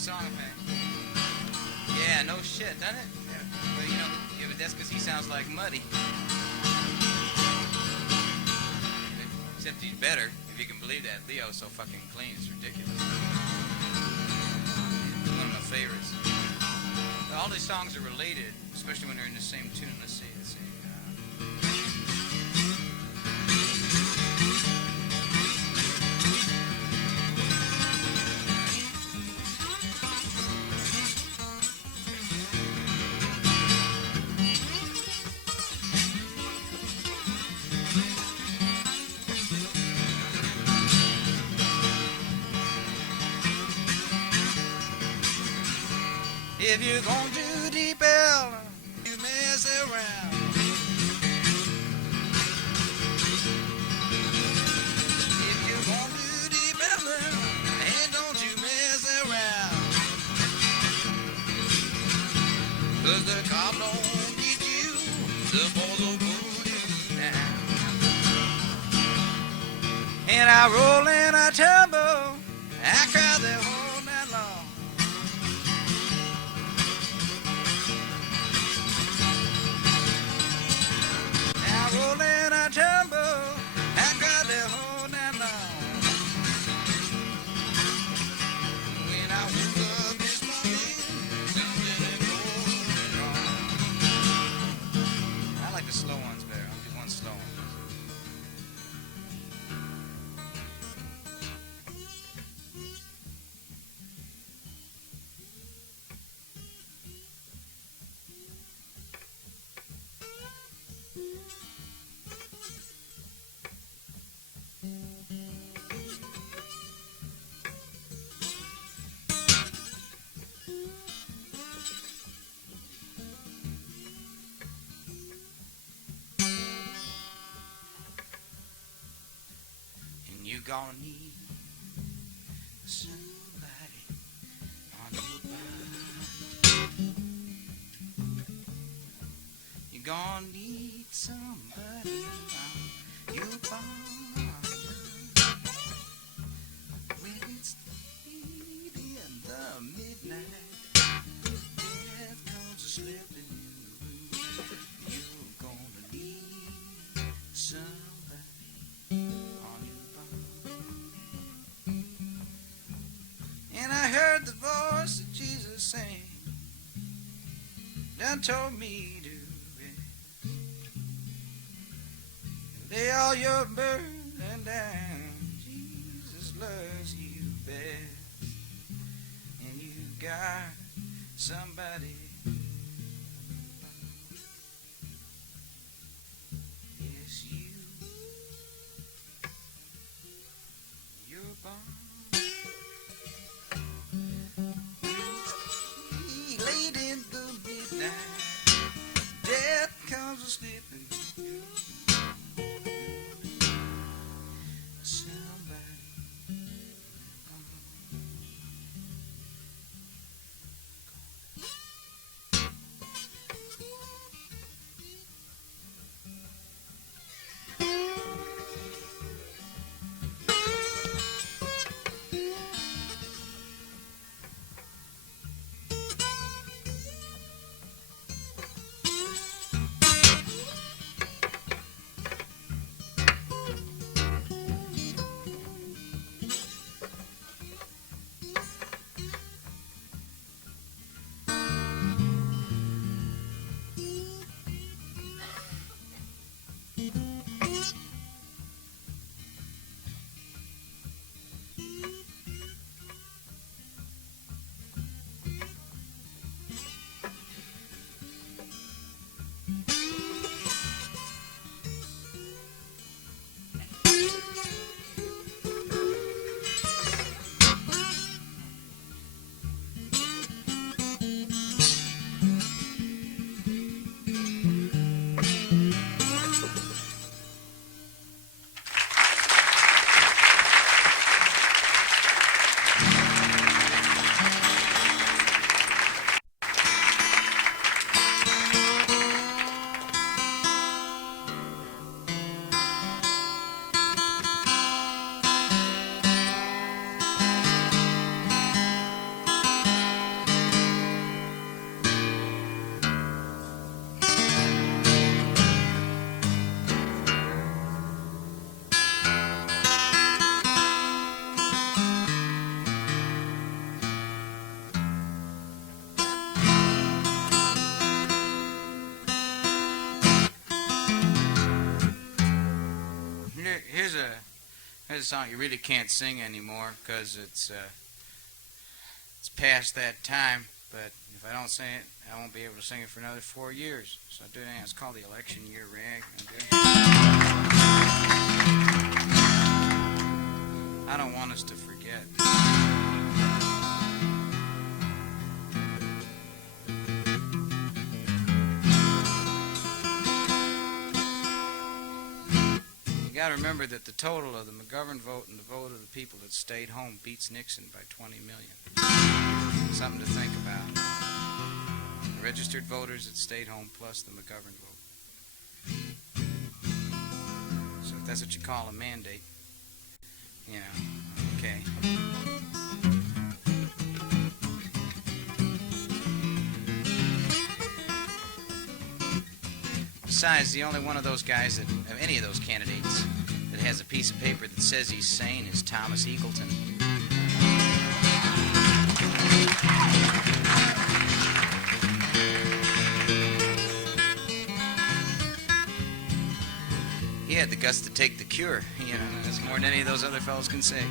song, man. Yeah, no shit, doesn't it? Yeah. Well, you know, yeah, but that's because he sounds like Muddy. Except he's better, if you can believe that. Leo's so fucking clean, it's ridiculous. He's one of my favorites. All these songs are related, especially when they're in the same tune. Let's see. If you're gonna do deep L, you mess around. If you're gonna do deep L, hey, don't you mess around. 'Cause the cop don't get you, the boys will pull you down. And I roll and I tumble, I cry the whole night long. Roll and I tumble, I got the whole night long. When I woke up this morning, something ain't going wrong. I like the slow ones better. I'll do one slow one. You're gonna need somebody on your mind. You're gonna need somebody on your mind. When it's late in the midnight, death comes slipping in the room. You're gonna need somebody on your mind. And I heard the voice of Jesus saying, done told me to rest. Lay all your burden down. Jesus loves you best. And you got somebody. Yes, you're born. Late in the midnight, death comes a-slipping through. Somebody There's a song you really can't sing anymore because it's past that time. But if I don't sing it, I won't be able to sing it for another 4 years. So I do that. It's called the Election Year Rag. I don't want us to forget. You got to remember that the total of the McGovern vote and the vote of the people that stayed home beats Nixon by 20 million. Something to think about. The registered voters that stayed home plus the McGovern vote. So if that's what you call a mandate, you know, okay. Besides, the only one of those guys that, of any of those candidates, that has a piece of paper that says he's sane is Thomas Eagleton. He had the guts to take the cure, you know, that's more than any of those other fellows can say.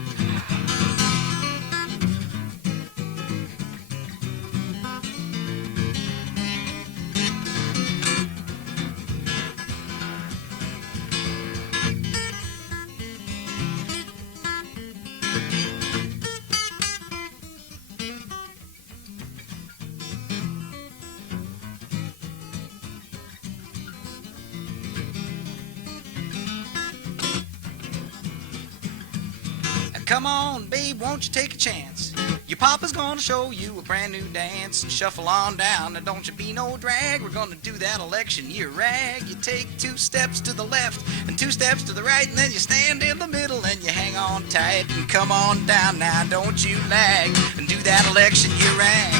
Come on, babe, won't you take a chance? Your papa's gonna show you a brand new dance. Shuffle on down, and don't you be no drag. We're gonna do that election year rag. You take 2 steps to the left and 2 steps to the right, and then you stand in the middle and you hang on tight. And come on down now, don't you lag, and do that election year rag.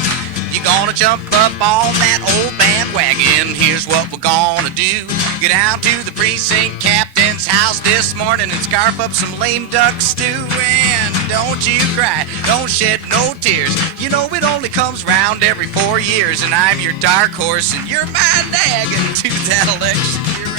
You're gonna jump up on that old bandwagon. Here's what we're gonna do. Go down to the precinct captain's house this morning and scarf up some lame duck stew. And don't you cry, don't shed no tears. You know it only comes round every 4 years. And I'm your dark horse and you're my nag. And do that election year rag.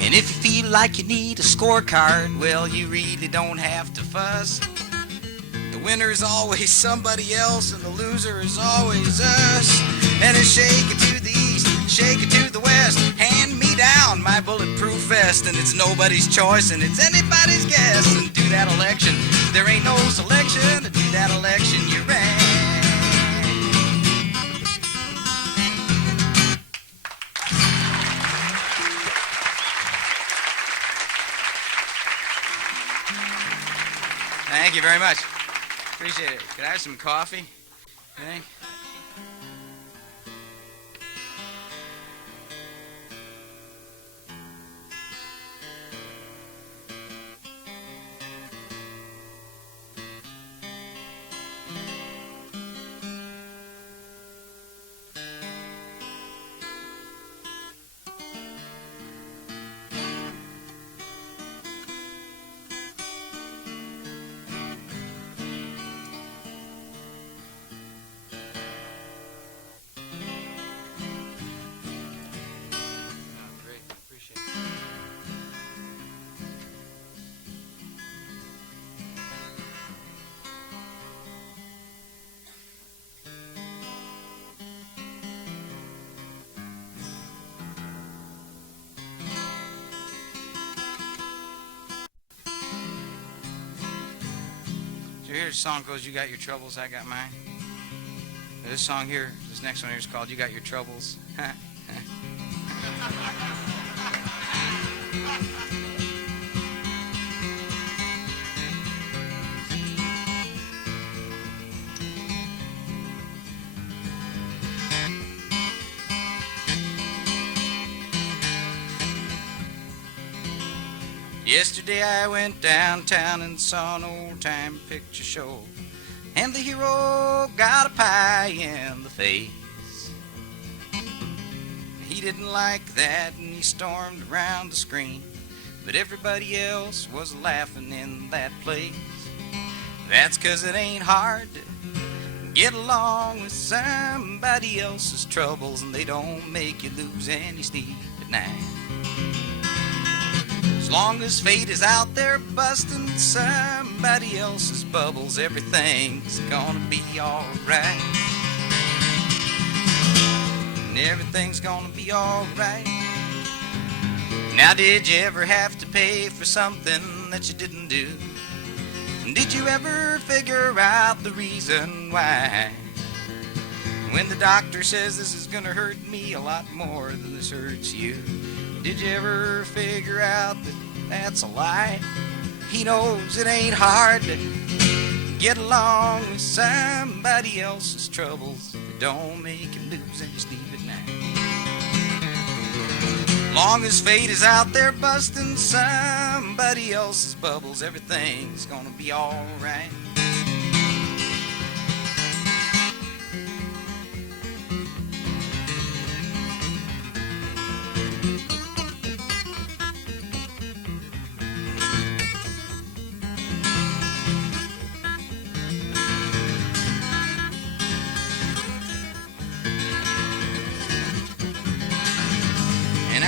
And if you feel like you need a scorecard, well, you really don't have to fuss. The winner's always somebody else, and the loser is always us. And it's shake it to the east, shake it to the west. Hand me down my bulletproof vest, and it's nobody's choice, and it's anybody's guess. And do that election, there ain't no selection. To do that election, you're right. Thank you very much. Appreciate it. Could I have some coffee? Okay. So here's a song goes, you got your troubles, I got mine. This song here, this next one here is called You Got Your Troubles. Yesterday I went downtown and saw an old-time picture show, and the hero got a pie in the face. He He didn't like that and he stormed around the screen. But everybody else was laughing in that place. That's 'cause it ain't hard to get along with somebody else's troubles, and they don't make you lose any sleep at night. As long as fate is out there busting somebody else's bubbles, everything's gonna be alright. And everything's gonna be alright. Now, did you ever have to pay for something that you didn't do? Did you ever figure out the reason why? When the doctor says this is gonna hurt me a lot more than this hurts you, did you ever figure out that that's a lie? He knows it ain't hard to get along with somebody else's troubles that don't make him lose any sleep at night. Long as fate is out there busting somebody else's bubbles, everything's gonna be alright.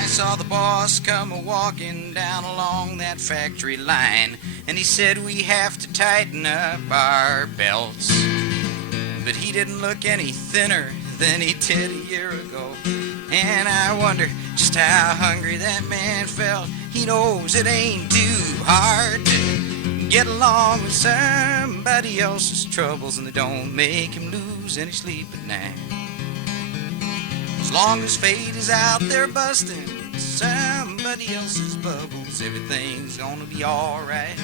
Saw the boss come a-walking down along that factory line, and he said we have to tighten up our belts. But he didn't look any thinner than he did a year ago, and I wonder just how hungry that man felt. He knows it ain't too hard to get along with somebody else's troubles, and they don't make him lose any sleep at night. As long as fate is out there busting somebody else's bubbles, everything's gonna be alright.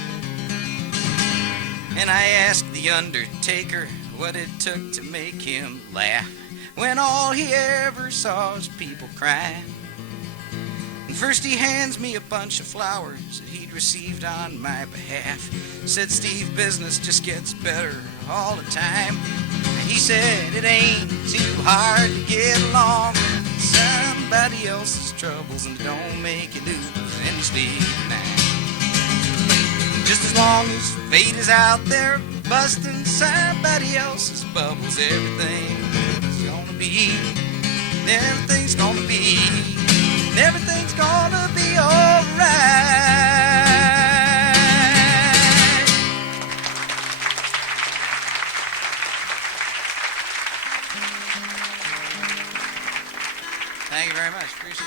And I asked the undertaker what it took to make him laugh when all he ever saw was people crying. And first he hands me a bunch of flowers that he'd received on my behalf. Said, Steve, business just gets better all the time. And he said, it ain't too hard to get along with somebody else's troubles, and don't make you lose any sleep at night. Just as long as fate is out there busting somebody else's bubbles, everything's gonna be alright. Thank you very much. Appreciate it.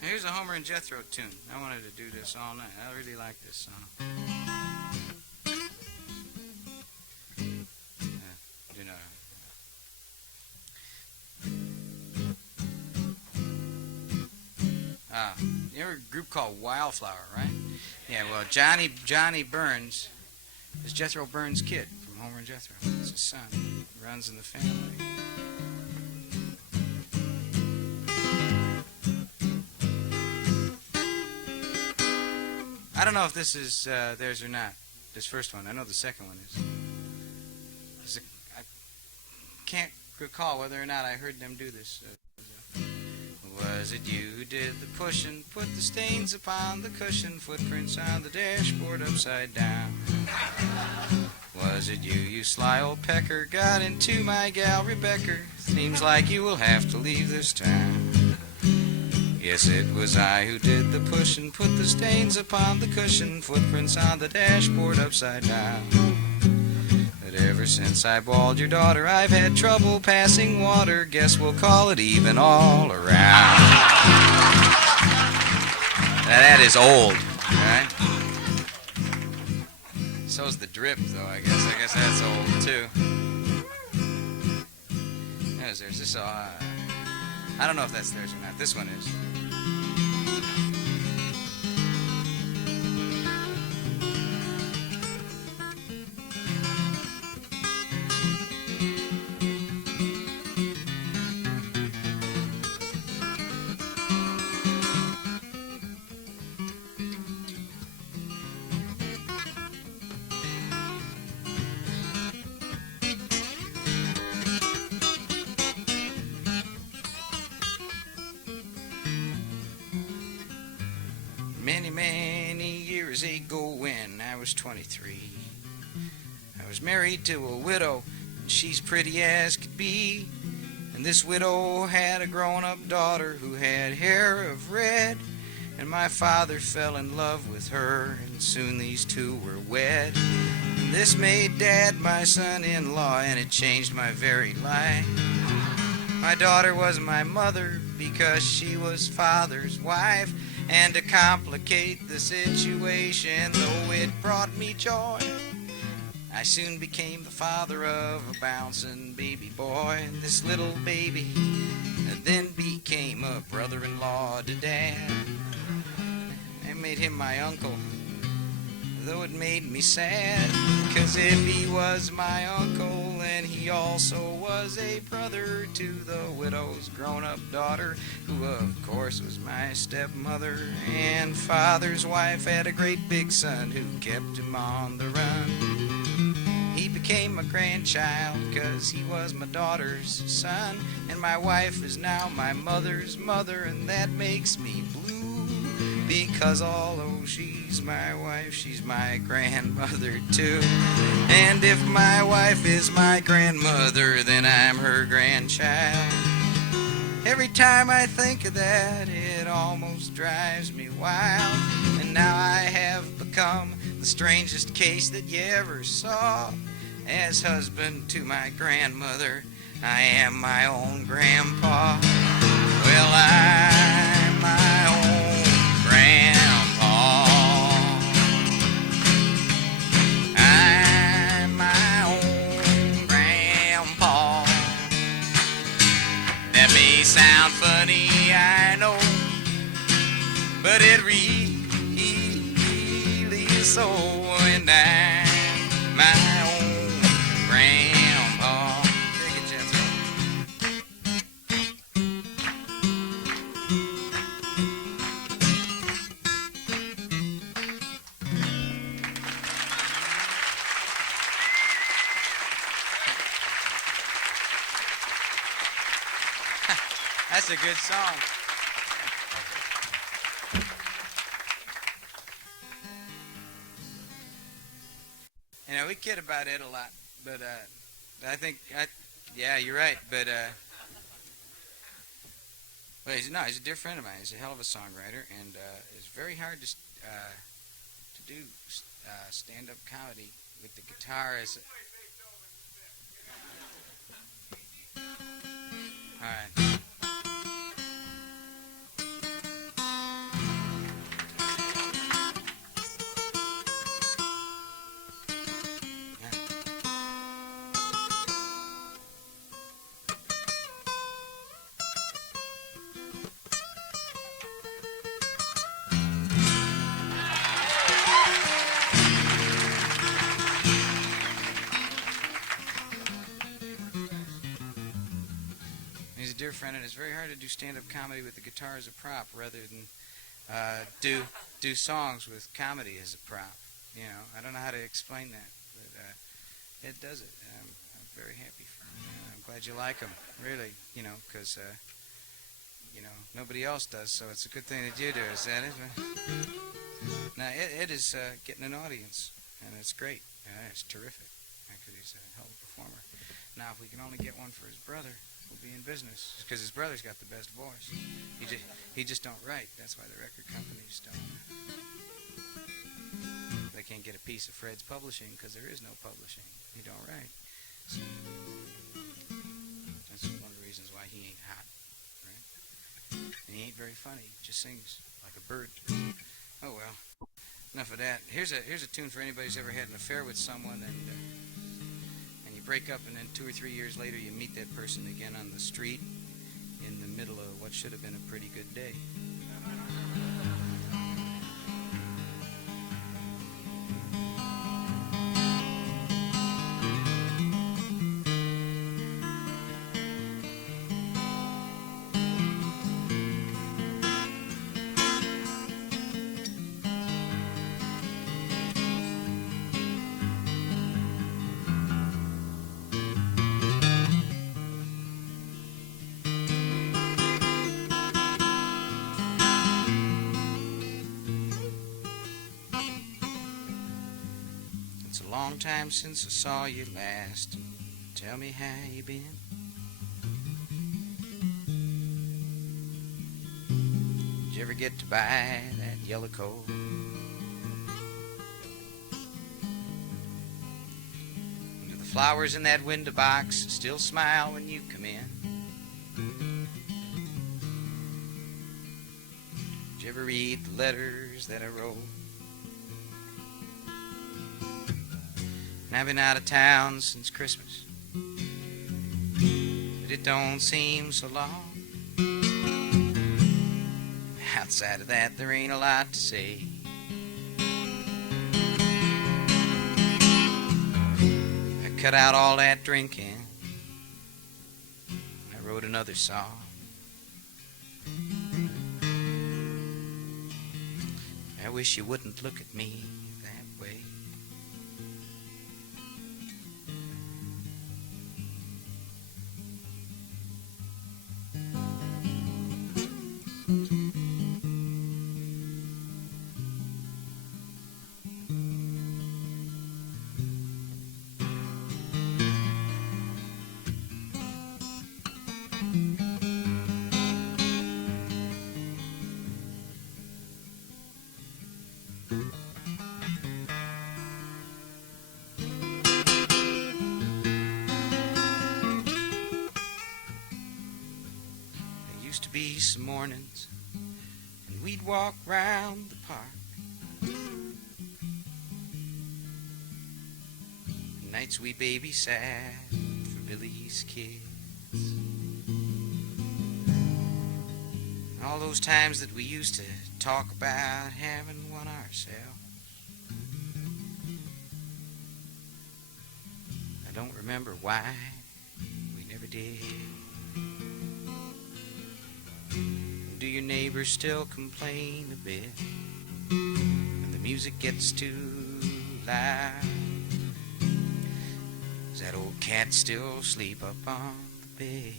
Here's a Homer and Jethro tune. I wanted to do this all night. I really like this song. You ever a group called Wildflower, right? Yeah, well, Johnny Burns is Jethro Burns' kid from Homer and Jethro. It's his son. He runs in the family. I don't know if this is theirs or not, this first one. I know the second one is. I can't recall whether or not I heard them do this. Was it you who did the pushing, put the stains upon the cushion, footprints on the dashboard upside down? Was it you sly old pecker, got into my gal Rebecca? Seems like you will have to leave this town. Yes, it was I who did the pushing, put the stains upon the cushion, footprints on the dashboard upside down. But ever since I bawled your daughter, I've had trouble passing water. Guess we'll call it even all around. Now that is old, right? So's the drip, though, I guess. I guess that's old, too. There's this, I don't know if that's theirs or not. This one is. Many, many years ago when I was 23, I was married to a widow, and she's pretty as could be. And this widow had a grown-up daughter who had hair of red. And my father fell in love with her, and soon these two were wed. And this made Dad my son-in-law, and it changed my very life. My daughter was my mother because she was father's wife. And to complicate the situation, though it brought me joy, I soon became the father of a bouncing baby boy. And this little baby then became a brother-in-law to Dad. I made him my uncle, though it made me sad, 'cause if he was my uncle, then he also was a brother to the widow's grown-up daughter, who of course was my stepmother. And father's wife had a great big son who kept him on the run. He became my grandchild 'cause he was my daughter's son, and my wife is now my mother's mother, and that makes me blue. Because although she's my wife, she's my grandmother too. And if my wife is my grandmother, then I'm her grandchild. Every time I think of that, it almost drives me wild. And now I have become the strangest case that you ever saw. As husband to my grandmother, I am my own grandpa. Well, I'm my own grandpa. I'm my own grandpa. That may sound funny, I know, but it really is so. And I'm my own grandpa. Take it, Jethro. That's a good song. You know, we kid about it a lot, but yeah, you're right. But well, he's a dear friend of mine. He's a hell of a songwriter, and it's very hard to do stand-up comedy with the guitar as. All right. He's a dear friend, and it's very hard to do stand-up comedy with the guitar as a prop rather than do songs with comedy as a prop. You know, I don't know how to explain that, but it does it. I'm very happy for him. I'm glad you like him, really, you know, because, you know, nobody else does, so it's a good thing that you do. Is that it? Now, it is getting an audience, and it's great. It's terrific, because he's a hell of a performer. Now, if we can only get one for his brother, we'll be in business, because his brother's got the best voice. He just don't write. That's why the record companies don't. They can't get a piece of Fred's publishing because there is no publishing. He don't write. So that's one of the reasons why he ain't hot, right? And he ain't very funny. He just sings like a bird. Oh well. Enough of that. Here's a tune for anybody who's ever had an affair with someone and you break up, and then 2 or 3 years later you meet that person again on the street in the middle of what should have been a pretty good day. long time since I saw you last. Tell me how you been. Did you ever get to buy that yellow coat? Do the flowers in that window box still smile when you come in? Did you ever read the letters that I wrote? And I've been out of town since Christmas, but it don't seem so long. Outside of that, there ain't a lot to say. I cut out all that drinking. I wrote another song. I wish you wouldn't look at me that way. Used to be some mornings, and we'd walk round the park. Nights we babysat for Billy's kids. All those times that we used to talk about having one ourselves. I don't remember why we never did. Do your neighbors still complain a bit when the music gets too loud? Does that old cat still sleep up on the bed?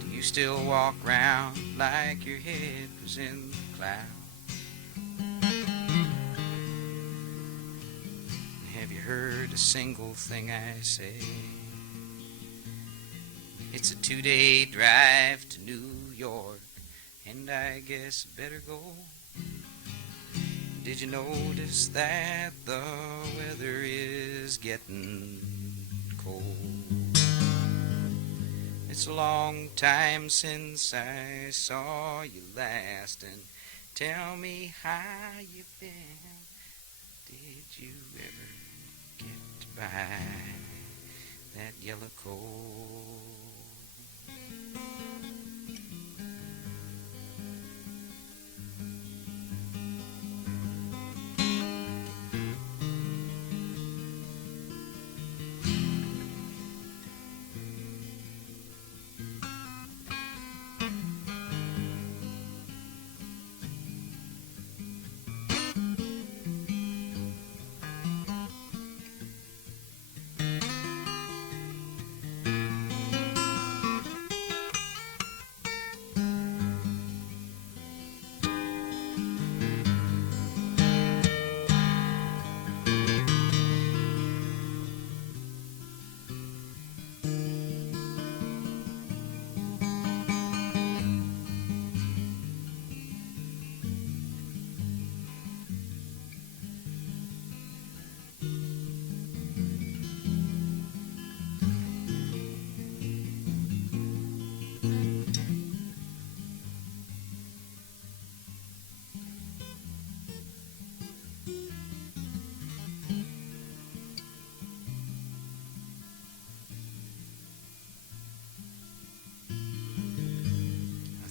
Do you still walk around like your head was in the clouds? Have you heard a single thing I say? It's a 2-day drive to New York, and I guess I better go. Did you notice that the weather is getting cold? It's a long time since I saw you last, and tell me how you've been. Did you ever get to buy that yellow coat?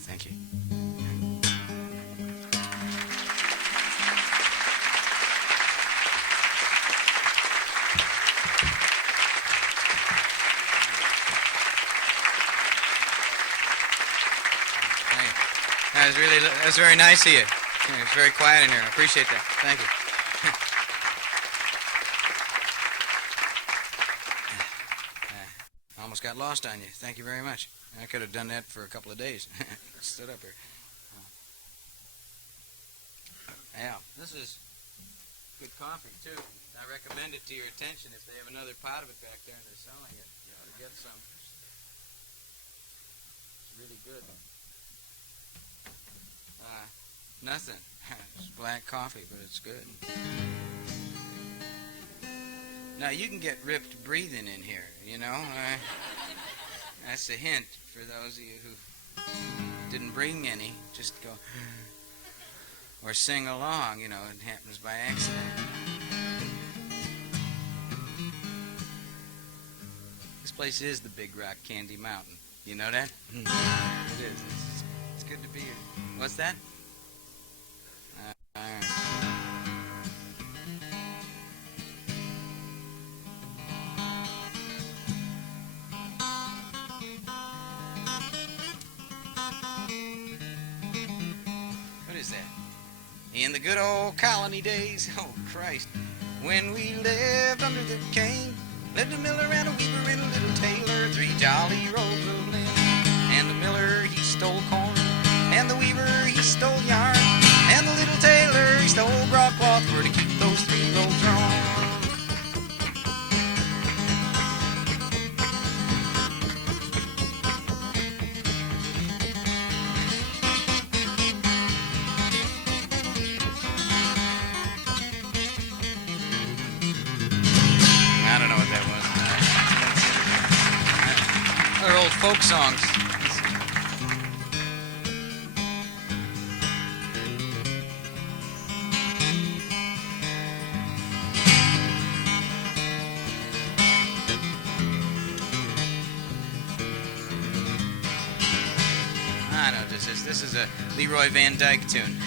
Thank you. That's very nice of you. It's very quiet in here. I appreciate that. Thank you. I almost got lost on you. Thank you very much. I could have done that for a couple of days. Stood up here. Yeah, this is good coffee too. I recommend it to your attention. If they have another pot of it back there and they're selling it, you ought to get some. It's really good. Nothing. It's black coffee, but it's good. Now you can get ripped breathing in here, you know. That's a hint for those of you who didn't bring any. Just go or sing along, you know. It happens by accident. This place is the Big Rock Candy Mountain. You know that? It is. It's good to be here. What's that? What is that? In the good old colony days, oh Christ, when we lived under the cane, lived a miller and a weaver and a little tailor, three jolly rogues of linen. And the miller, he stole corn, and the weaver, he stole yarn, and the little tailor, he stole broadcloth for to keep those three rogues wrong. I don't know what that was. They're old folk songs. I know what this is. This is a Leroy Van Dyke tune.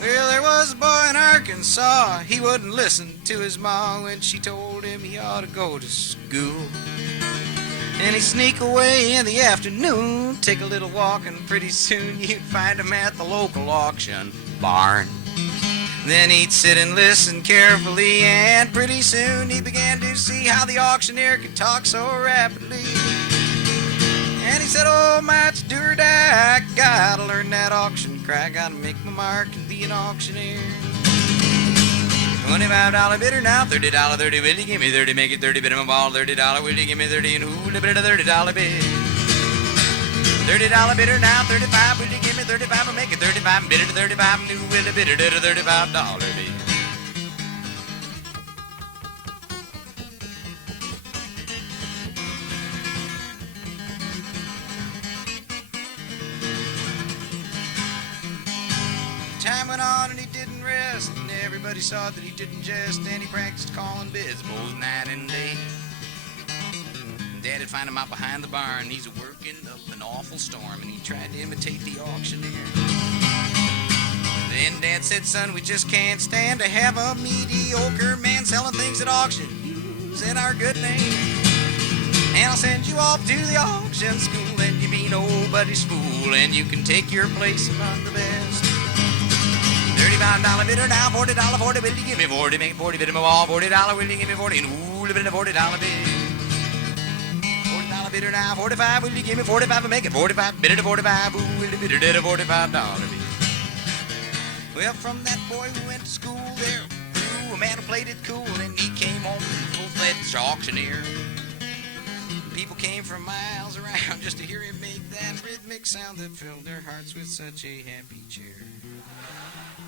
Well, there was a boy in Arkansas. He wouldn't listen to his ma when she told him he ought to go to school. And he'd sneak away in the afternoon, take a little walk, and pretty soon you'd find him at the local auction barn. Then he'd sit and listen carefully, and pretty soon he began to see how the auctioneer could talk so rapidly. And he said, oh, my do-or-die, I gotta learn that auction cry, gotta make my mark and be an auctioneer. $25 bidder now, $30, 30, will you give me 30, make it 30, bid him a ball, $30, will you give me 30, and who'll bid a $30 bid? $30 bidder now, 35, will you give me 35, I'll make it 35, and bid it to 35, and who will bid it at a $35 bid? Time went on and he didn't rest, and everybody saw that he didn't jest, and he practiced calling bids both night and day. Dad'd find him out behind the barn, he's working up an awful storm, and he tried to imitate the auctioneer. Then Dad said, son, we just can't stand to have a mediocre man selling things at auction, using our good name. And I'll send you off to the auction school, and you be nobody's fool, and you can take your place among the best. $35 bidder now, $40, 40, will you give me 40, make 40, bid him a ball, $40, will you give me 40, and who'll bid a $40 bid? $40 bidder now, 45, will you give me 45, and make it 45, bid it a 45, who will you bid it at a $45 bid? Well, from that boy who went to school there, grew a man who played it cool, and he came home full-fledged auctioneer. People came from miles around just to hear him make that rhythmic sound that filled their hearts with such a happy cheer.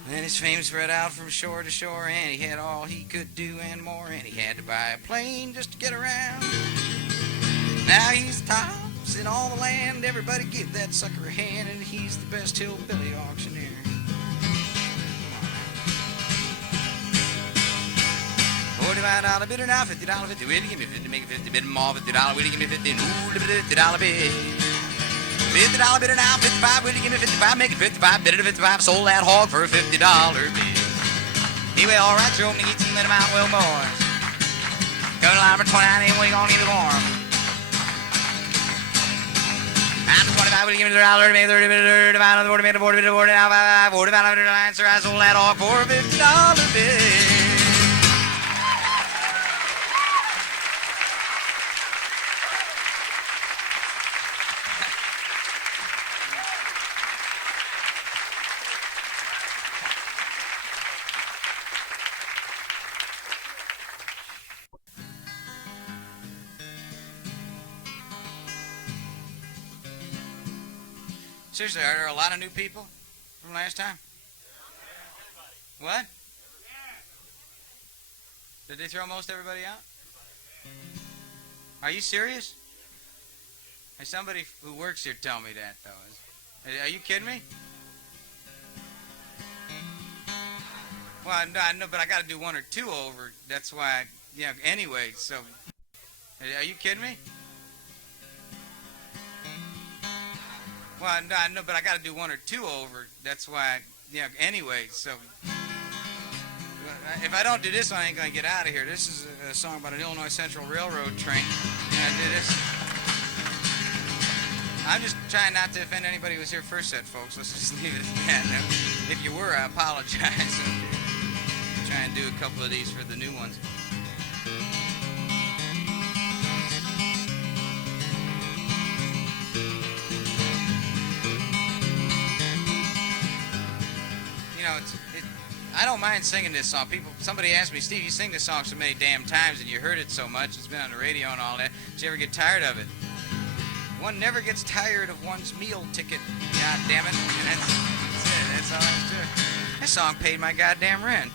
Then his fame spread out from shore to shore, and he had all he could do and more, and he had to buy a plane just to get around. Now he's the tops in all the land, everybody give that sucker a hand, and he's the best hillbilly auctioneer. $45 bidder now, $50, 50, will you give me 50, make it 50, bid them all $50, will you give me 50, and ooh, $50 bid. $50 bidder now, 55, will you give me 55, make it 55, bid it to 55, sold that hog for a $50 bid. Anyway, all right, you're opening eats and let them out, well, boys. Go to line for 29, and we gonna need the warm. I'm 25, will you give me the dollar, make 30 minutes, 30 minutes, 40 minutes, 40 minutes, 40 minutes, 45 minutes, sir, I sold that all for a $50 bill. Seriously, are there a lot of new people from last time? What? Did they throw most everybody out? Are you serious? Hey, somebody who works here tell me that, though. Are you kidding me? Well, I know, but I got to do one or two over. That's why, anyway, so. Are you kidding me? Well, I know, but I got to do one or two over. That's why, anyway, so. If I don't do this, I ain't going to get out of here. This is a song about an Illinois Central Railroad train. I did this. I'm just trying not to offend anybody who was here first set, folks. Let's just leave it at that. If you were, I apologize. Try and do a couple of these for the new ones. I don't mind singing this song. Somebody asked me, Steve, you sing this song so many damn times and you heard it so much, it's been on the radio and all that. Did you ever get tired of it? One never gets tired of one's meal ticket. God damn it. And that's it. That's all there is to it. That song paid my goddamn rent.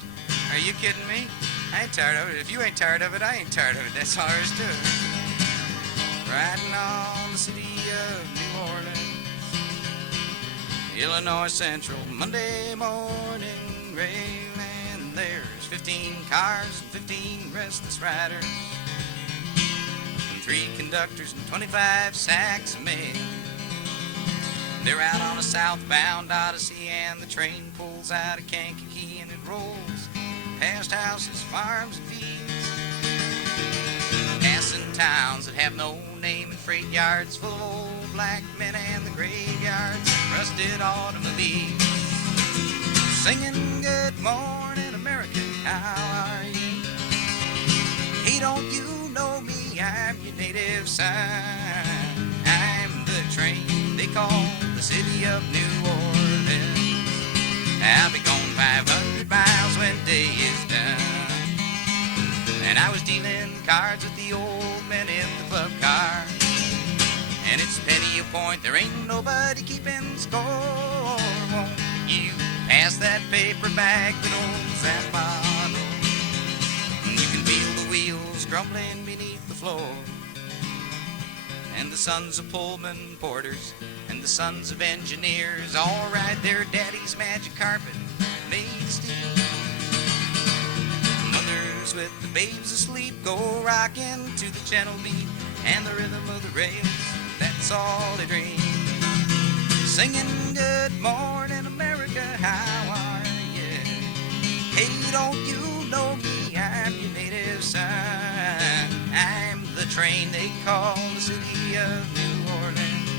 Are you kidding me? I ain't tired of it. If you ain't tired of it, I ain't tired of it. That's all there is to it. Riding on the city of New Orleans, Illinois Central, Monday morning rail, and there's 15 cars and 15 restless riders, and 3 conductors and 25 sacks of mail. They're out on a southbound Odyssey, and the train pulls out of Kankakee, and it rolls past houses, farms, and fields, passing towns that have no name, and freight yards full of old black men, and the graveyards of rusted automobiles, singing good morning America, how are you? Hey, don't you know me? I'm your native son. I'm the train they call the city of New Orleans. I'll be gone 500 miles when day is done. And I was dealing cards with the old men in the club car, and it's penny a point, there ain't nobody keeping score. Won't you pass that paper bag that owns that bottle? You can feel the wheels grumbling beneath the floor, and the sons of Pullman porters and the sons of engineers all ride their daddy's magic carpet made of steel. Mothers with the babes asleep go rocking to the gentle beat and the rhythm of the rails. That's all they dream, singing good morning America, how are you? Hey, don't you know me? I'm your native son. I'm the train they call the city of New Orleans.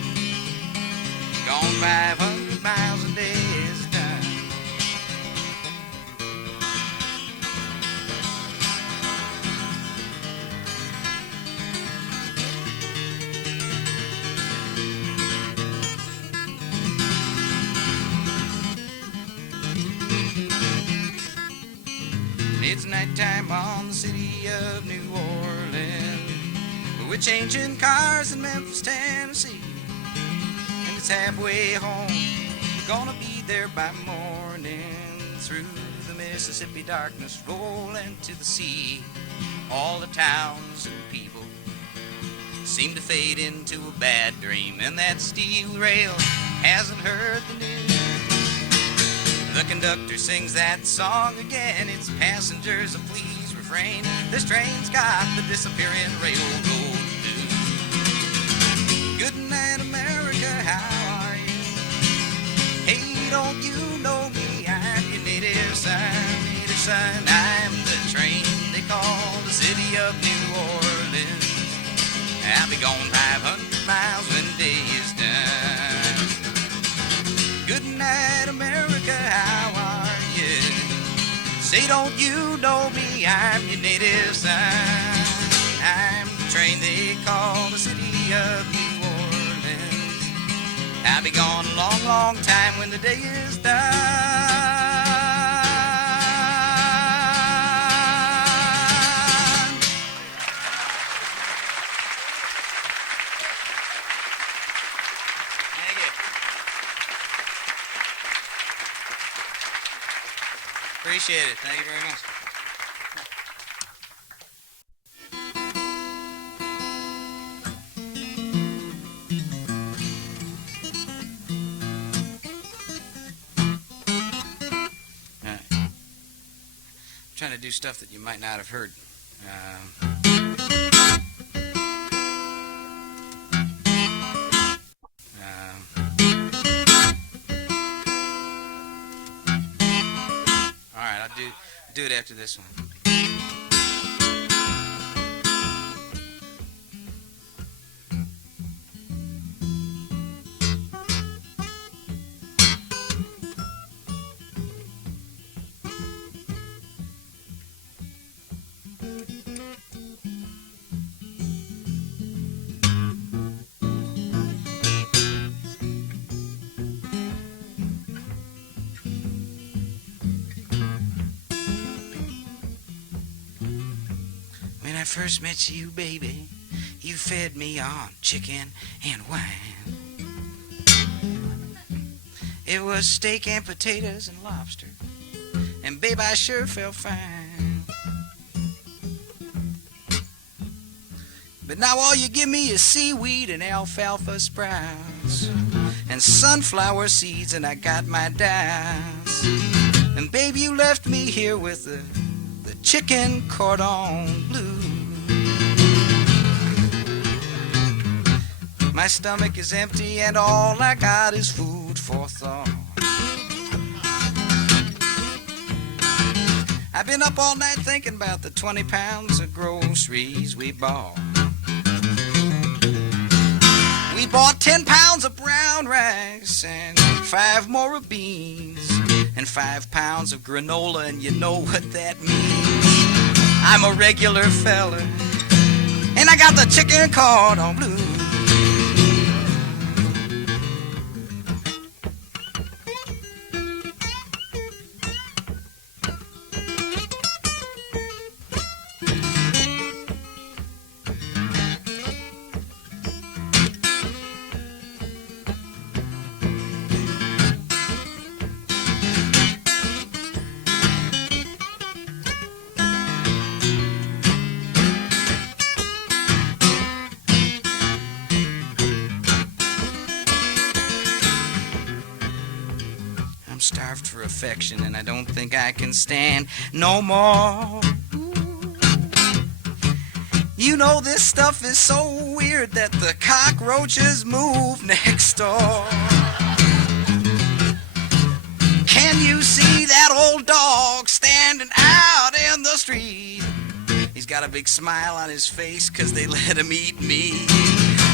Gone 500 miles a day is done. It's nighttime on the city of New Orleans. We're changing cars in Memphis, Tennessee, and it's halfway home. We're gonna be there by morning. Through the Mississippi darkness, rolling to the sea. All the towns and people seem to fade into a bad dream, and that steel rail hasn't heard the news. The conductor sings that song again. It's passengers, please refrain. This train's got the disappearing railroad blues. Good night, America, how are you? Hey, don't you know me? I'm your native son, native son. I'm the train they call the city of New Orleans. I'll be gone 500 miles when day is done. don't you know me? I'm your native son. I'm the train they call the city of New Orleans. I'll be gone a long, long time when the day is done. Appreciate it. Thank you very much. I'm trying to do stuff that you might not have heard. All right, I'll do it after this one. When I first met you, baby, you fed me on chicken and wine. It was steak and potatoes and lobster, and babe, I sure felt fine. But now all you give me is seaweed and alfalfa sprouts and sunflower seeds, and I got my doubts. And baby, you left me here with the chicken cordon bleu. My stomach is empty and all I got is food for thought. I've been up all night thinking about the 20 pounds of groceries we bought. We bought 10 pounds of brown rice and 5 more of beans and 5 pounds of granola, and you know what that means. I'm a regular fella, and I got the chicken cordon bleu. Starved for affection, and I don't think I can stand no more. You know this stuff is so weird that the cockroaches move next door. Can you see that old dog standing out in the street? He's got a big smile on his face 'cause they let him eat me.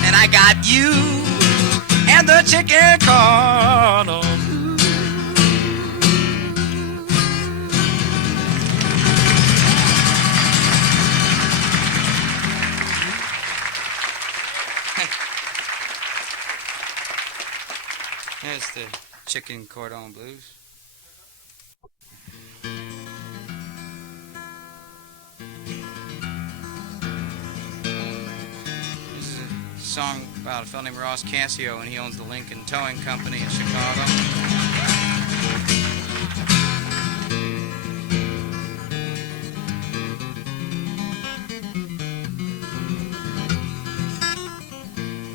And I got you and the chicken cordon. There's the chicken cordon blues. This is a song about a fellow named Ross Cassio, and he owns the Lincoln Towing Company in Chicago.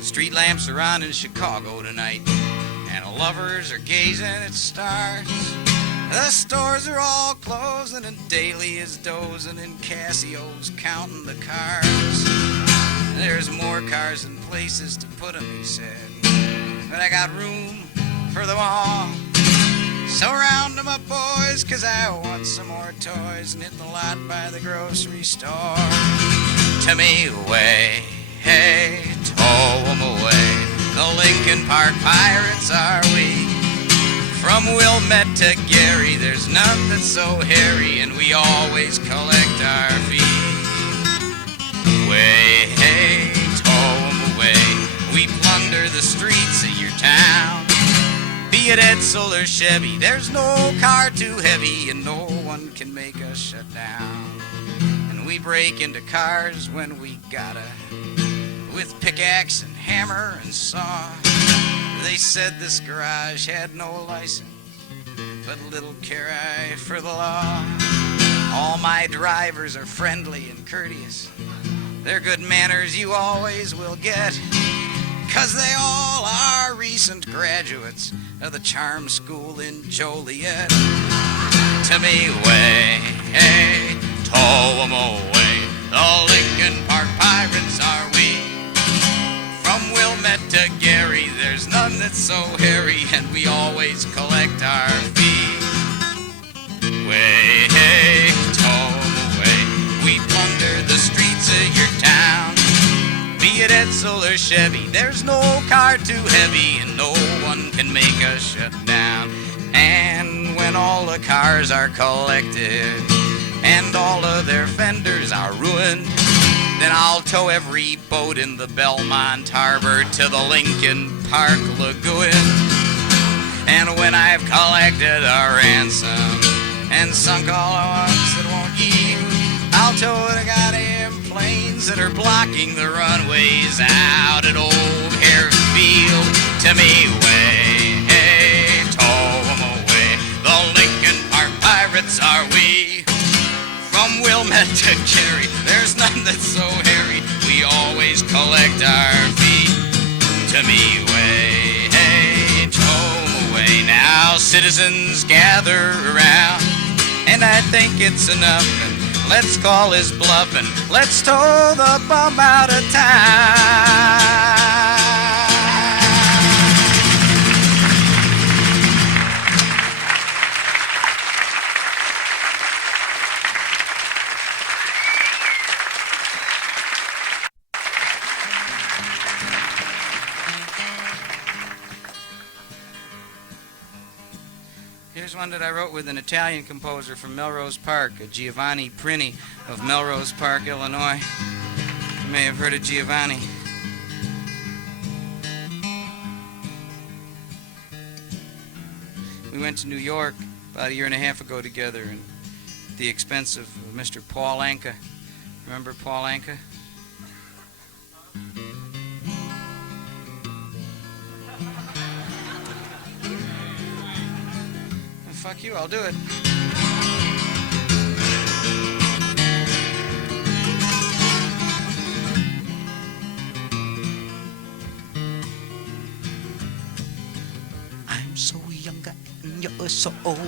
Street lamps are on in Chicago tonight, and the lovers are gazing at stars. The stores are all closing, and Daly is dozing, and Cassio's counting the cars. There's more cars than places to put 'em, he said, but I got room for them all. So round 'em up, boys, 'cause I want some more toys, and hit the lot by the grocery store. To me, way, hey, tow 'em away. The Lincoln Park Pirates are we. From Wilmette to Gary, there's none that's so hairy, and we always collect our fee. Way, hey, tow 'em away. We plunder the streets of your town. Be it Edsel or Chevy, there's no car too heavy, and no one can make us shut down. And we break into cars when we gotta, with pickaxe and hammer and saw. They said this garage had no license, but little care I for the law. All my drivers are friendly and courteous. They're good manners you always will get, 'cause they all are recent graduates of the charm school in Joliet. To me, way, hey, tow 'em away. The Lincoln Park Pirates are we. From Wilmette to Gary, there's none that's so hairy, and we always collect our fee. Way, hey, tow 'em away. We plunder the streets of your town. Be it Edsel or Chevy, there's no car too heavy, and no one can make us shut down. And when all the cars are collected, and all of their fenders are ruined, then I'll tow every boat in the Belmont Harbor to the Lincoln Park Lagoon. And when I've collected a ransom and sunk all the ones that won't yield, I'll tow the goddamn planes that are blocking the runways out at Old Harefield. To me, way, hey, tow 'em away. The Lincoln Park Pirates are we. From Wilmette to Gary, there's none that's so hairy, we always collect our fee. To me, way, hey, tow 'em away. Now citizens gather around, and I think it's enough, and let's call his bluff, and let's tow the bum out of town. Here's one that I wrote with an Italian composer from Melrose Park, Giovanni Prini of Melrose Park, Illinois. You may have heard of Giovanni. We went to New York about a year and a half ago together, and at the expense of Mr. Paul Anka. Remember Paul Anka? Fuck you, I'll do it. I'm so young and you're so old.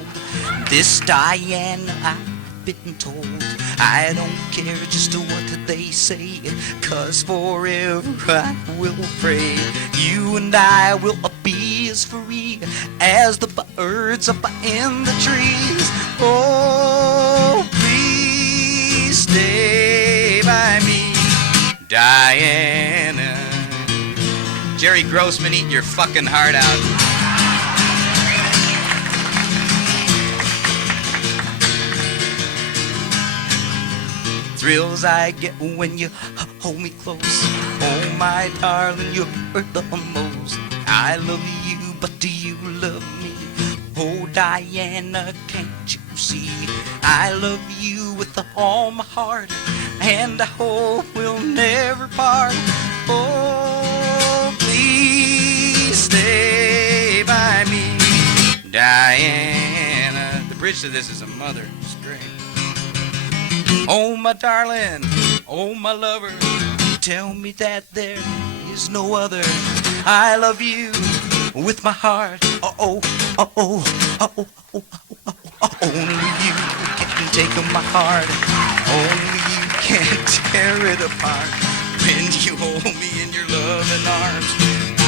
This Diana I've been told. I don't care just what they say, 'cause forever I will pray. You and I will be as free as the birds up in the trees. Oh, please stay by me, Diana. Jerry Grossman, eat your fucking heart out. Thrills I get when you hold me close. Oh, my darling, you're the most. I love you, but do you love me? Oh, Diana, can't you see? I love you with all my heart, and I hope we'll never part. Oh, please stay by me, Diana. The bridge to this is a mother. It's great. Oh, my darling, oh, my lover, tell me that there is no other. I love you with my heart. Oh, oh, oh, oh, oh, oh, oh, oh, oh. Only you can take my heart. Only you can tear it apart. When you hold me in your loving arms,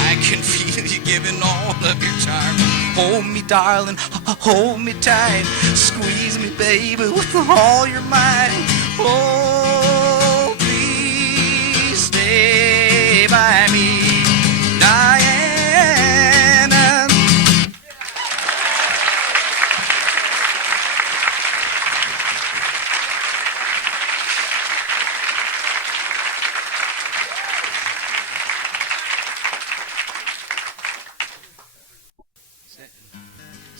I can feel you giving all of your charm. Hold me, darling, hold me tight. Squeeze me, baby, with all your might. Oh, please stay by me, Diana.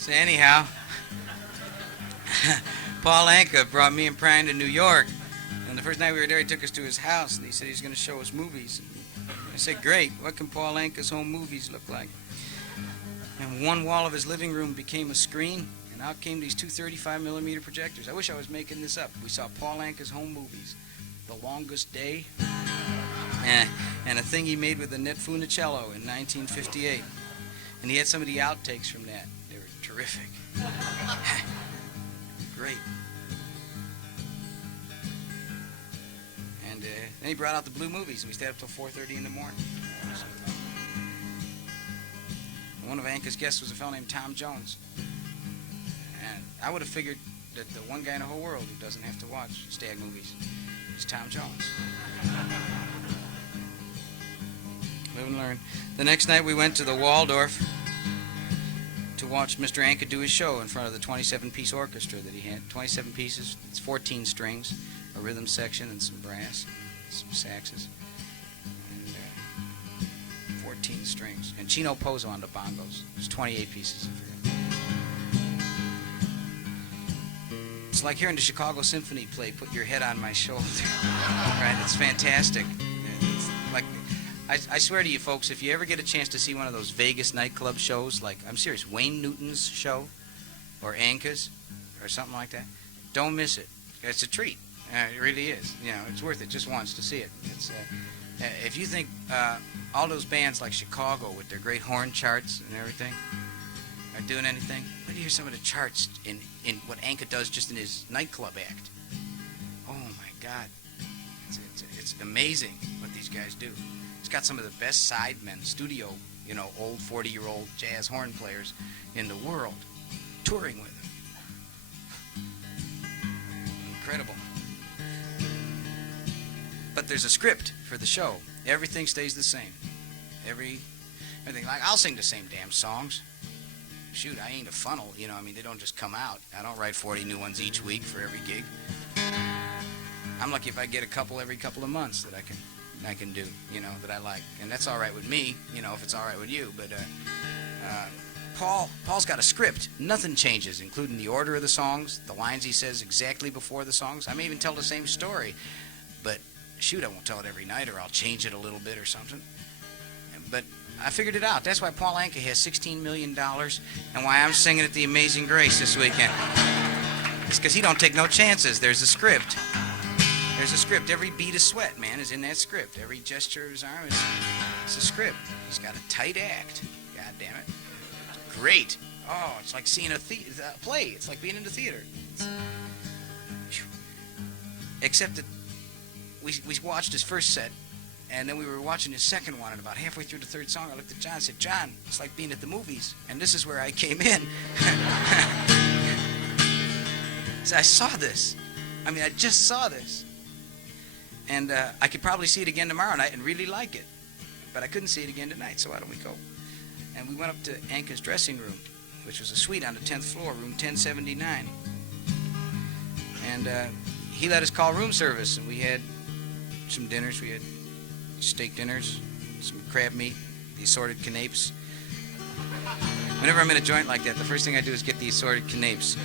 So anyhow, Paul Anka brought me and Brian to New York. And the first night we were there, he took us to his house, and he said he's going to show us movies. I said, great. What can Paul Anka's home movies look like? And one wall of his living room became a screen, and out came these two 35mm projectors. I wish I was making this up. We saw Paul Anka's home movies, The Longest Day, and a thing he made with Annette Funicello in 1958. And he had some of the outtakes from that. They were terrific. Great. And then he brought out the blue movies, and we stayed up till 4:30 in the morning. One of Anka's guests was a fellow named Tom Jones. And I would have figured that the one guy in the whole world who doesn't have to watch stag movies is Tom Jones. Live and learn. The next night we went to the Waldorf to watch Mr. Anka do his show in front of the 27-piece orchestra that he had. 27 pieces, it's 14 strings, a rhythm section, and some brass, some saxes, and 14 strings. And Chino Pozo on the bongos. It's 28 pieces, I forget. It's like hearing the Chicago Symphony play Put Your Head on My Shoulder. Right? It's fantastic. It's like, I swear to you folks, if you ever get a chance to see one of those Vegas nightclub shows, like, I'm serious, Wayne Newton's show, or Anka's, or something like that, don't miss it. It's a treat. It really is. You know, it's worth it just once to see it. It's if you think all those bands like Chicago with their great horn charts and everything are doing anything, let me hear some of the charts in what Anka does just in his nightclub act. Oh my God, it's amazing what these guys do. He's got some of the best sidemen, studio, old 40-year-old jazz horn players in the world, touring with him. Incredible. But there's a script for the show. Everything stays the same. Everything. Like, I'll sing the same damn songs. Shoot, I ain't a funnel, they don't just come out. I don't write 40 new ones each week for every gig. I'm lucky if I get a couple every couple of months that I can do, that I like. And that's all right with me, if it's all right with you. But Paul's got a script. Nothing changes, including the order of the songs, the lines he says exactly before the songs. I may even tell the same story, but shoot, I won't tell it every night, or I'll change it a little bit or something. But I figured it out. That's why Paul Anka has $16 million, and why I'm singing at the Amazing Grace this weekend. It's because he don't take no chances. There's a script. There's a script. Every beat of sweat, man, is in that script. Every gesture of his arm is a script. He's got a tight act. God damn it. It's great. Oh, it's like seeing a play. It's like being in the theater. Except that we watched his first set, and then we were watching his second one, and about halfway through the third song, I looked at John and said, John, it's like being at the movies, and this is where I came in. So I saw this. I just saw this. And I could probably see it again tomorrow night and really like it. But I couldn't see it again tonight, so why don't we go? And we went up to Anka's dressing room, which was a suite on the 10th floor, room 1079. And he let us call room service, and we had some dinners. We had steak dinners, some crab meat, the assorted canapes. Whenever I'm in a joint like that, the first thing I do is get the assorted canapes.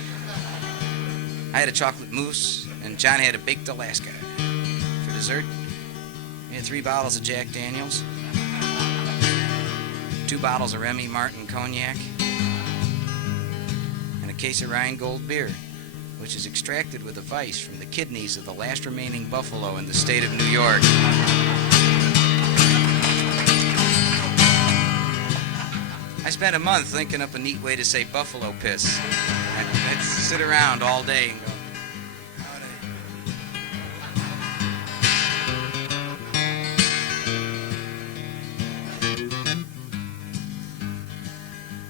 I had a chocolate mousse, and John had a baked Alaska. For dessert, we had 3 bottles of Jack Daniels, 2 bottles of Remy Martin cognac, and a case of Rheingold beer, which is extracted with a vice from the kidneys of the last remaining buffalo in the state of New York. I spent a month thinking up a neat way to say buffalo piss. I'd sit around all day and go,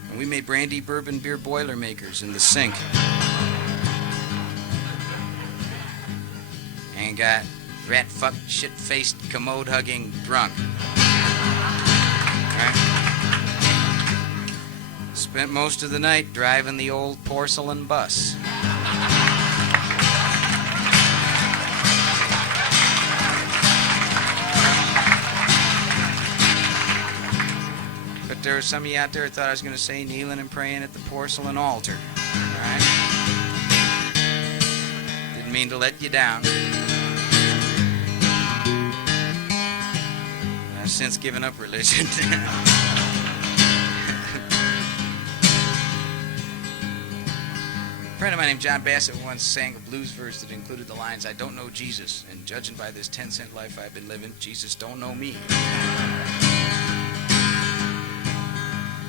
and we made brandy bourbon beer Boilermakers in the sink. And got rat fuck shit faced commode hugging drunk. Right? Spent most of the night driving the old porcelain bus. But there were some of you out there who thought I was going to say kneeling and praying at the porcelain altar. All right? Didn't mean to let you down. I've since given up religion. A friend of mine named John Bassett once sang a blues verse that included the lines, "I don't know Jesus, and judging by this 10-cent life I've been living, Jesus don't know me."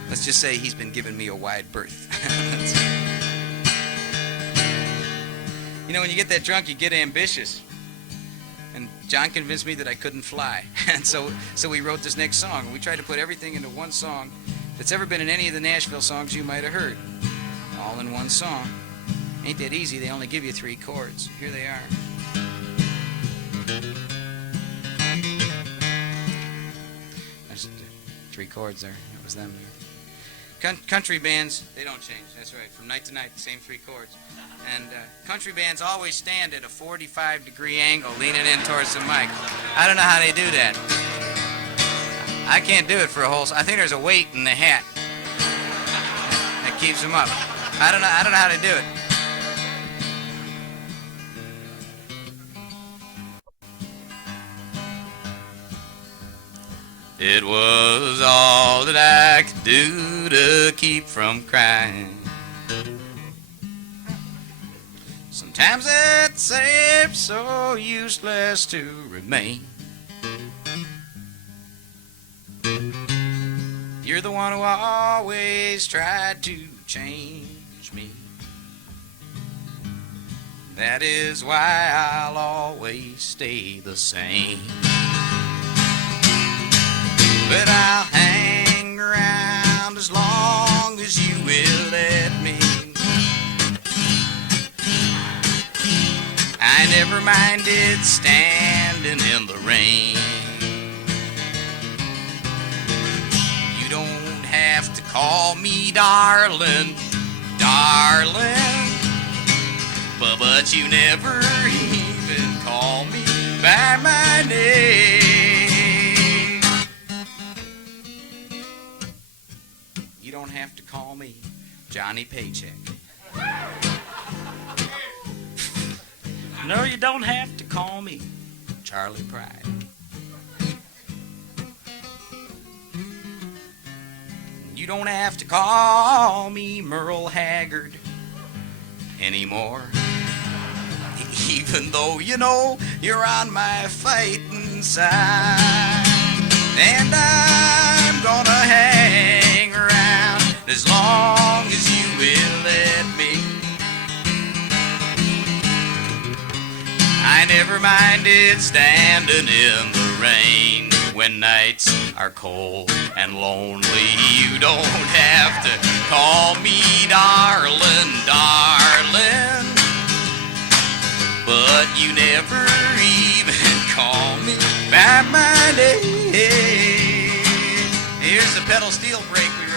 Let's just say he's been giving me a wide berth. You know, when you get that drunk, you get ambitious. And John convinced me that I couldn't fly. And so we wrote this next song. We tried to put everything into one song that's ever been in any of the Nashville songs you might have heard. All in one song. Ain't that easy, they only give you 3 chords. Here they are. There's 3 chords there. That was them there. Country bands, they don't change. That's right. From night to night, the same 3 chords. And country bands always stand at a 45-degree angle, leaning in towards the mic. I don't know how they do that. I can't do it for a whole... I think there's a weight in the hat that keeps them up. I don't know how to do it. It was all that I could do to keep from crying. Sometimes it seems so useless to remain. You're the one who always tried to change me. That is why I'll always stay the same. But I'll hang around as long as you will let me. I never minded standing in the rain. You don't have to call me darling, darling, but you never even call me by my name. You don't have to call me Johnny Paycheck. No, you don't have to call me Charlie Pride. You don't have to call me Merle Haggard anymore. Even though you know you're on my fighting side. And I'm gonna hang around as long as you will let me. I never minded standing in the rain when nights are cold and lonely. You don't have to call me darling, darling, but you never even call me by my name. Here's the pedal steel break we wrote.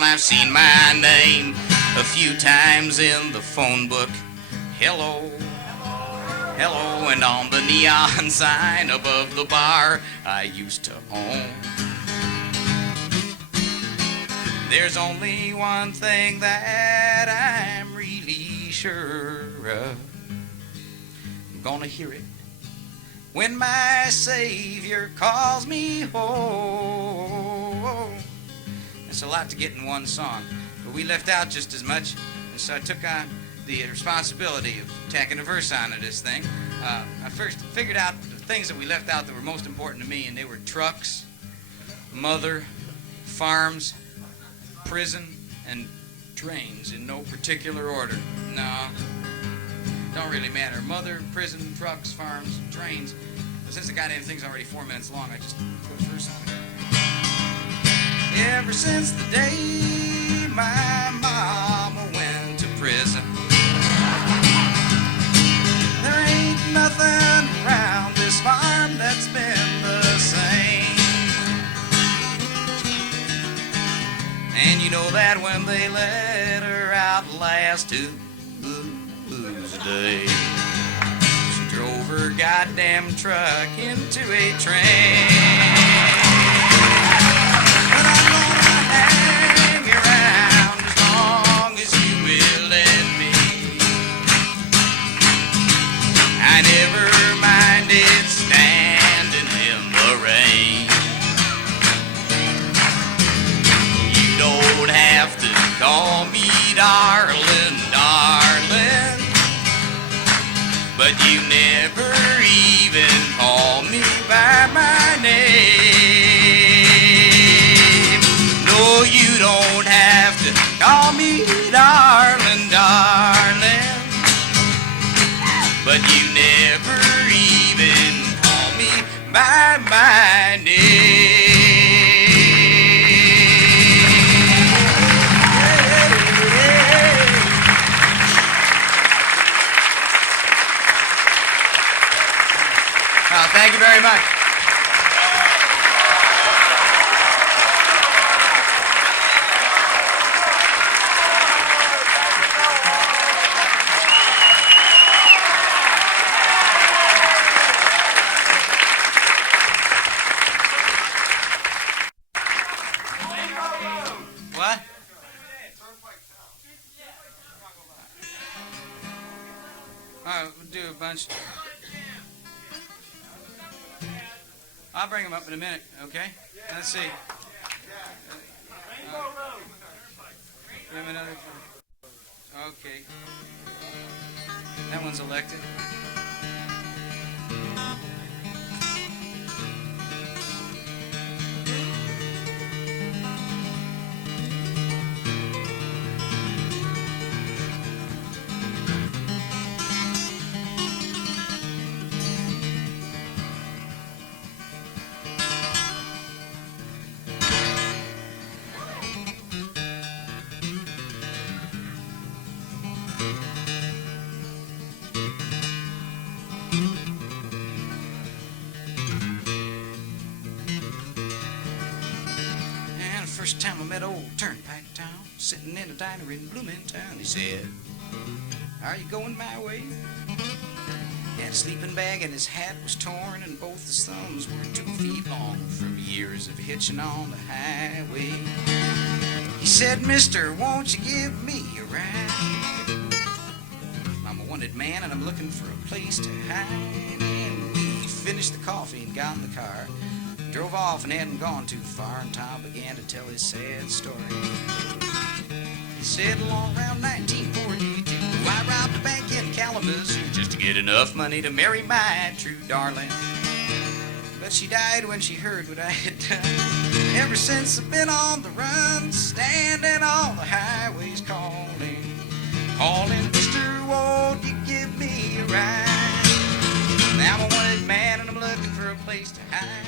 I've seen my name a few times in the phone book. Hello, hello, and on the neon sign above the bar I used to own. There's only one thing that I'm really sure of. I'm gonna hear it when my Savior calls me home. It's a lot to get in one song, but we left out just as much, and so I took on the responsibility of tacking a verse onto this thing. I first figured out the things that we left out that were most important to me, and they were trucks, mother, farms, prison, and trains in no particular order. No, don't really matter. Mother, prison, trucks, farms, trains. But since the goddamn thing's already 4 minutes long, I just put a verse on it. Ever since the day my mama went to prison, there ain't nothing around this farm that's been You know that when they let her out last Tuesday, she drove her goddamn truck into a train. But I'm gonna hang around as long as you will let me. I never minded standing in the rain. You don't have to call me darling, darling, but you never even call me by my name. No, you don't have to call me darling, darling, but you never even call me by my name. Thank you very much. What? All right, we'll do a bunch. I'll bring him up in a minute, okay? Let's see. Give him another. Okay. That one's elected. First time I met old Turnpike Tom, sitting in a diner in Bloomington, he said, "Are you going my way?" He had a sleeping bag and his hat was torn, and both his thumbs were 2 feet long from years of hitching on the highway. He said, "Mister, won't you give me a ride? I'm a wanted man and I'm looking for a place to hide." And we finished the coffee and got in the car, drove off and hadn't gone too far, and Tom began to tell his sad story. He said, along around 1942, I robbed a bank in Kalamazoo just to get enough money to marry my true darling. But she died when she heard what I had done. Ever since I've been on the run, standing on the highways calling, "Mister, won't you give me a ride? Now I'm a wanted man and I'm looking for a place to hide."